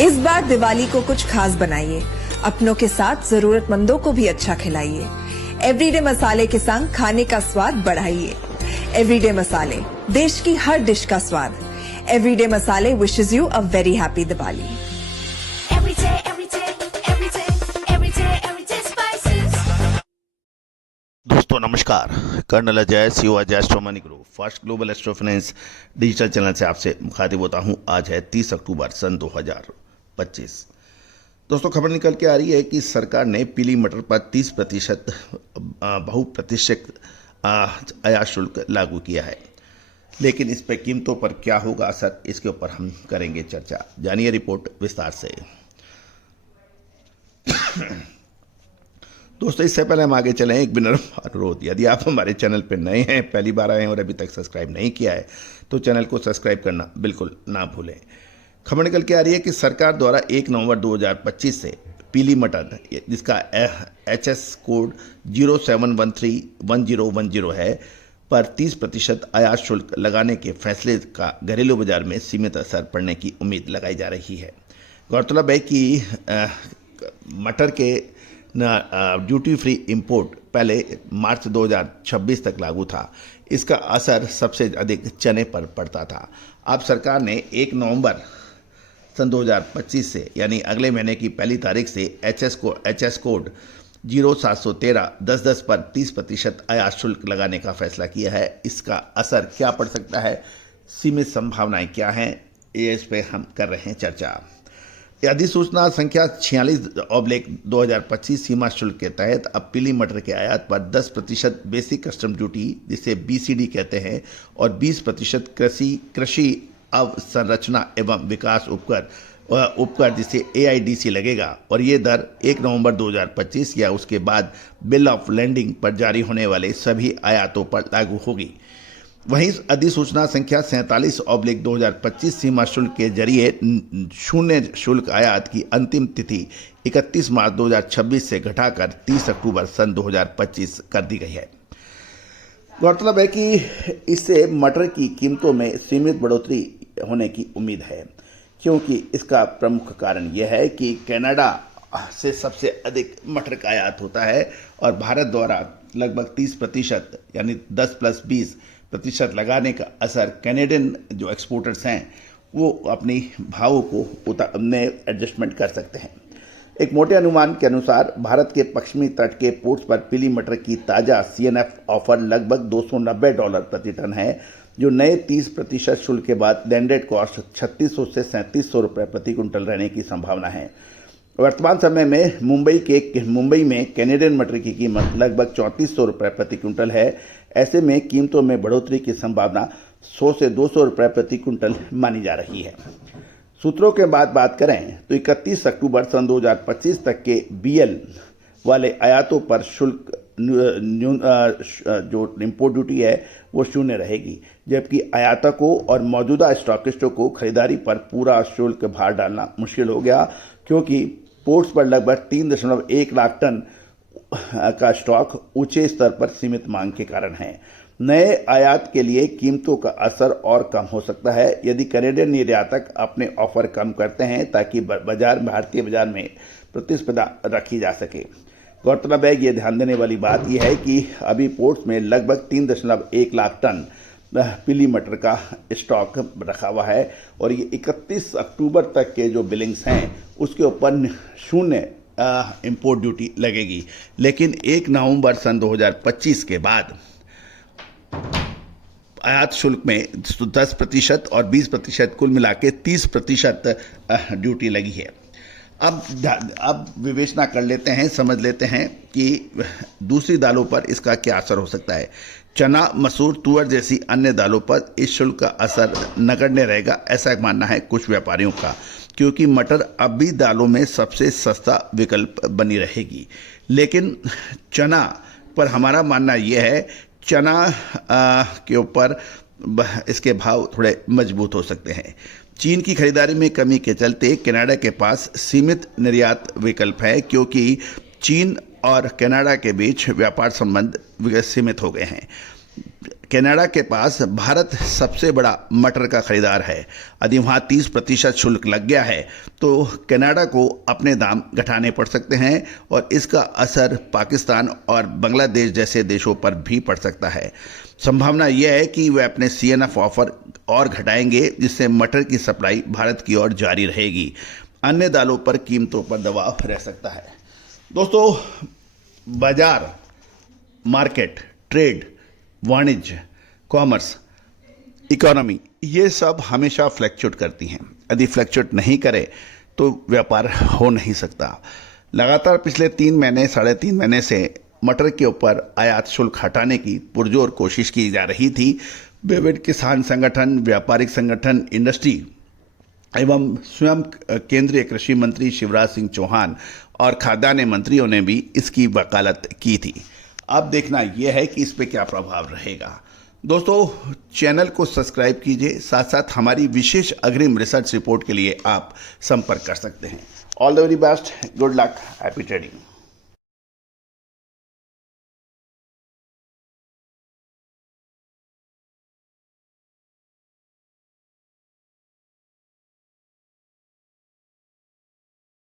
इस बार दिवाली को कुछ खास बनाइए, अपनों के साथ जरूरतमंदों को भी अच्छा खिलाइए। एवरीडे मसाले के संग खाने का स्वाद बढ़ाइए। एवरीडे मसाले, देश की हर डिश का स्वाद। एवरीडे मसाले wishes you a very happy Diwali. दोस्तों नमस्कार, colonel Ajay CO Ajay astro money group first global astro finance digital channel से आपसे मुखातिब होता हूं। आज है 30 अक्टूबर सन 2025। दोस्तों खबर निकल के आ रही है कि सरकार ने पीली मटर पर 30% बहुप्रतिशत आयात शुल्क लागू किया है। लेकिन इस पर कीमतों पर क्या होगा असर, इसके ऊपर हम करेंगे चर्चा। जानिए रिपोर्ट विस्तार से। दोस्तों इससे पहले हम आगे चलें, एक विनम्र अनुरोध, यदि आप हमारे चैनल पर नए हैं, पहली बार आए हैं और अभी तक सब्सक्राइब नहीं किया है तो चैनल को सब्सक्राइब करना बिल्कुल ना भूलें। खबर निकल के आ रही है कि सरकार द्वारा 1 नवंबर 2025 से पीली मटर, जिसका HS कोड 07131010 है, पर 30% आयात शुल्क लगाने के फैसले का घरेलू बाजार में सीमित असर पड़ने की उम्मीद लगाई जा रही है। गौरतलब है कि मटर के ड्यूटी फ्री इंपोर्ट पहले मार्च 2026 तक लागू था। इसका असर सबसे अधिक चने पर पड़ता था। अब सरकार ने 1 नवंबर सन 2025 से, यानी अगले महीने की पहली तारीख से HS कोड 0713-1010 पर 30% आयात शुल्क लगाने का फैसला किया है। इसका असर क्या पड़ सकता है, सीमित संभावनाएं क्या हैं, ये इस पर हम कर रहे हैं चर्चा। अधिसूचना संख्या 46/2025 सीमा शुल्क के तहत अब पीली मटर के आयात पर 10% बेसिक कस्टम ड्यूटी, जिसे BCD कहते हैं, और 20% कृषि अवसंरचना एवं विकास उपकर जिसे AIDC लगेगा। और ये दर 1 नवंबर 2025 या उसके बाद बिल ऑफ लैंडिंग पर जारी होने वाले सभी आयातों पर लागू होगी। वहीं अधिसूचना संख्या 47/2025 सीमा शुल्क के जरिए शून्य शुल्क आयात की अंतिम तिथि 31 मार्च 2026 से घटाकर 30 अक्टूबर सन 2025 कर दी गई है। गौरतलब है कि इससे मटर की कीमतों में सीमित बढ़ोतरी होने की उम्मीद है, क्योंकि इसका प्रमुख कारण यह है कि कनाडा से सबसे अधिक मटर का आयात होता है और भारत द्वारा लगभग 30% यानी 10+20% लगाने का असर कैनेडियन जो एक्सपोर्टर्स हैं वो अपनी भावों को में एडजस्टमेंट कर सकते हैं। एक मोटे अनुमान के अनुसार भारत के पश्चिमी तट के पोर्ट्स पर पीली मटर की ताज़ा CNF ऑफर लगभग $290 प्रति टन है, जो नए 30% शुल्क के बाद लैंडेड कॉस्ट 3600 से 3700 रुपये प्रति कुंटल रहने की संभावना है। वर्तमान समय में मुंबई में कैनेडियन मटर की कीमत लगभग 3400 रुपये प्रति कुंटल है। ऐसे में कीमतों में बढ़ोतरी की संभावना 100 से 200 रुपये प्रति कुंटल मानी जा रही है। सूत्रों के बाद बात करें तो 31 अक्टूबर सन 2025 तक के BL वाले आयातों पर शुल्क जो इम्पोर्ट ड्यूटी है वो शून्य रहेगी, जबकि आयातकों और मौजूदा स्टॉकिस्टों को खरीदारी पर पूरा शुल्क भार डालना मुश्किल हो गया, क्योंकि पोर्ट्स पर लगभग 3.1 लाख टन का स्टॉक ऊंचे स्तर पर सीमित मांग के कारण है। नए आयात के लिए कीमतों का असर और कम हो सकता है यदि कैनेडियन निर्यातक अपने ऑफर कम करते हैं, ताकि भारतीय बाजार में प्रतिस्पर्धा रखी जा सके। गौरतलब है, ये ध्यान देने वाली बात यह है कि अभी पोर्ट्स में लगभग 3.1 लाख टन पीली मटर का स्टॉक रखा हुआ है और ये 31 अक्टूबर तक के जो बिलिंग्स हैं उसके ऊपर शून्य इंपोर्ट ड्यूटी लगेगी। लेकिन 1 नवंबर सन 2025 के बाद आयात शुल्क में 10% और 20% कुल मिला के 30% ड्यूटी लगी है। अब विवेचना कर लेते हैं, समझ लेते हैं कि दूसरी दालों पर इसका क्या असर हो सकता है। चना, मसूर, तुअर जैसी अन्य दालों पर इस शुल्क का असर नगण्य रहेगा, ऐसा मानना है कुछ व्यापारियों का, क्योंकि मटर अब भी दालों में सबसे सस्ता विकल्प बनी रहेगी। लेकिन चना पर हमारा मानना यह है, चना के ऊपर इसके भाव थोड़े मजबूत हो सकते हैं। चीन की खरीदारी में कमी के चलते कनाडा के पास सीमित निर्यात विकल्प है, क्योंकि चीन और कनाडा के बीच व्यापार संबंध सीमित हो गए हैं। कनाडा के पास भारत सबसे बड़ा मटर का खरीदार है। यदि वहाँ 30% शुल्क लग गया है तो कनाडा को अपने दाम घटाने पड़ सकते हैं और इसका असर पाकिस्तान और बांग्लादेश जैसे देशों पर भी पड़ सकता है। संभावना यह है कि वे अपने CNF ऑफर और घटाएंगे, जिससे मटर की सप्लाई भारत की ओर जारी रहेगी। अन्य दालों पर कीमतों पर दबाव रह सकता है। दोस्तों, बाजार, मार्केट, ट्रेड, वाणिज्य, कॉमर्स, इकोनॉमी, ये सब हमेशा फ्लैक्चुएट करती हैं। यदि फ्लैक्चुएट नहीं करे तो व्यापार हो नहीं सकता। लगातार पिछले 3 महीने, 3.5 महीने से मटर के ऊपर आयात शुल्क हटाने की पुरजोर कोशिश की जा रही थी। विभिन्न किसान संगठन, व्यापारिक संगठन, इंडस्ट्री एवं स्वयं केंद्रीय कृषि मंत्री शिवराज सिंह चौहान और खाद्यान्न मंत्रियों ने भी इसकी वकालत की थी। अब देखना यह है कि इस पे क्या प्रभाव रहेगा। दोस्तों, चैनल को सब्सक्राइब कीजिए, साथ साथ हमारी विशेष अग्रिम रिसर्च रिपोर्ट के लिए आप संपर्क कर सकते हैं। All the very best, good luck, happy trading.